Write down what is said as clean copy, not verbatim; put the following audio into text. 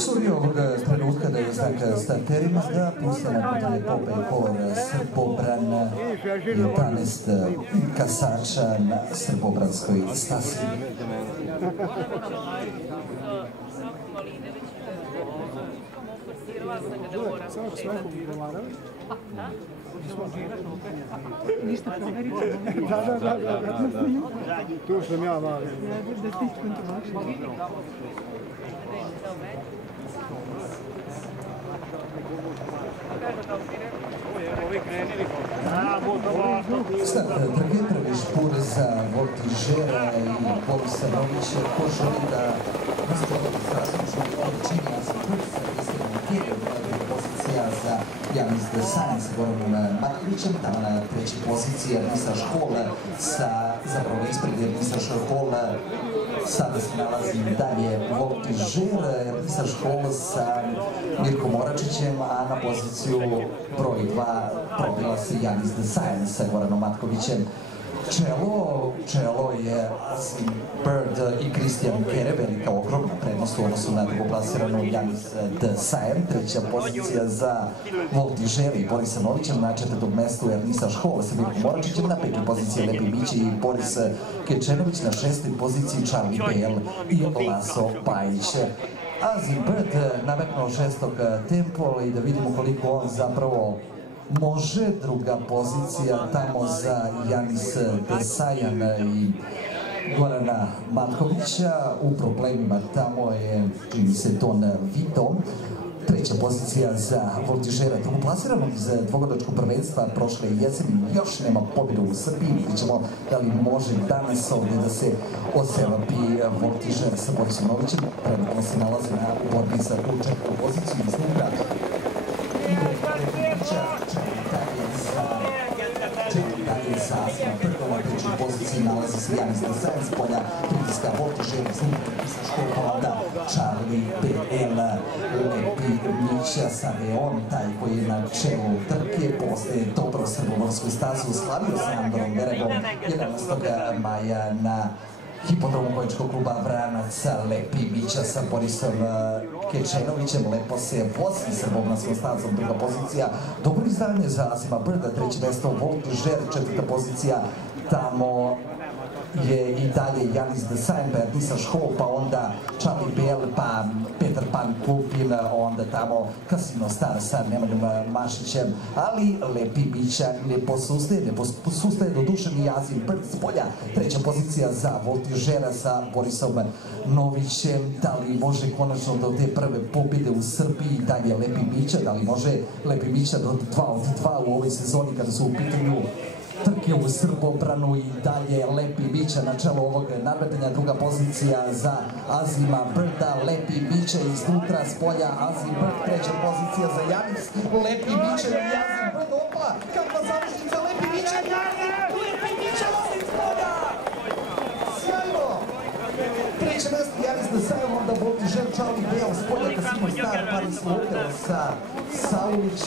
Sudi ovoga trenutka da je znak starterima da postanak je Popej Kolor Srbobran 11 kasača na Srbobranskoj stasi. Ništa proverite. Da. Tu sam ja mali. Da ti kontrolaš. Sad, trke prvi špur za Voltižera i Borisa Novića, ko želi da nastaviti zaslužnu odčinja za kursa Islama Kjev, pozicija za Janis de Sainz, Goranom Markovićem, tamo na trećoj poziciji Ernisa Škola zapravo ispred Ernisa Škola sada se nalazi dalje Voltižer, Ernisa Škola sa Mirkom Oračićem, a na poziciju broj 2 probila se Janis de Sainz sa Goranom Matkovićem. Čelo je Asim Bird i Christian Kere, velika ogromna prednost u odnosu na drugoplasiranu Janis de Sainz. Treća pozicija za Voltižera i Borisa Novića, na četvrtom mestu Ernisa Škola sa Mirkom Oračićem, na petoj poziciji Lepi Mići i Boris Kečenović, na šestoj poziciji Charlie Bale i Laso Pajić. Asim Bird nametnuo šestog tempo i da vidimo koliko on zapravo može. Druga pozicija tamo za Janis de Sainz i Gorana Matkovića. U problemima tamo je, čini se, Don Vito. Treća pozicija za Voltižera, drugoplasiranog iz dvogodačkog prvenstva prošle jeseni. Još nema pobjedu u Srbiji. Vidjet ćemo da li može danas ovdje da se oselapi Voltižer sa Borisom Novićem. Trenutno se nalaze na borbi za tu četvrtu poziciju iz Luka. Dalje sa Asima Brdo na trećoj poziciji nalazi se Janis de Sainz, polja pritiska Voltižera, Ernisa Škola, onda Charlie Bale, Lepi Mića, sad je on taj koji je na čelu trke, postaje dobro srboborsku stazu, slavio sa Andorom Beregom 11. maja na hipodromu bojničkog kluba Vranac. Lepi Mića sa Borisom Kečenovićem lepo se vozi srbobranskom stazom. Druga pozicija, dobro izdanje za Asima Brda, treće mesto Voltižer, četvrta pozicija tamo je i dalje Janis de Sainz, Ernisa Škola, pa onda Charlie Bale, pa Petar Pan Kupin, onda tamo Casino Star sa Nemanjom Mašićem, ali Lepi Mića ne posustaje do duše ni Asim Bird s polja. Treća pozicija za Voltižera sa Borisom Novićem. Da li može konačno do te prve pobjede u Srbiji dalje Lepi Mića, da li može Lepi Mića do 2 od 2 u ovoj sezoni kada su u pitanju trke u Srbobranu i dalje Lepi Mića na čelu ovog nadmetanja. Druga pozicija za Asima Brda, Lepi Mića iznutra s polja Asim Brd, treća pozicija za Janis, Lepi Mića i Asim Brd, opa, kakva završnica Lepi Mića i Lepi Mića Asim s polja! Sjajno! Treće mesto Janis de Sainz, onda Voltižer, Charlie Bale s polja, Casino Star, Paris Local sa Saulić.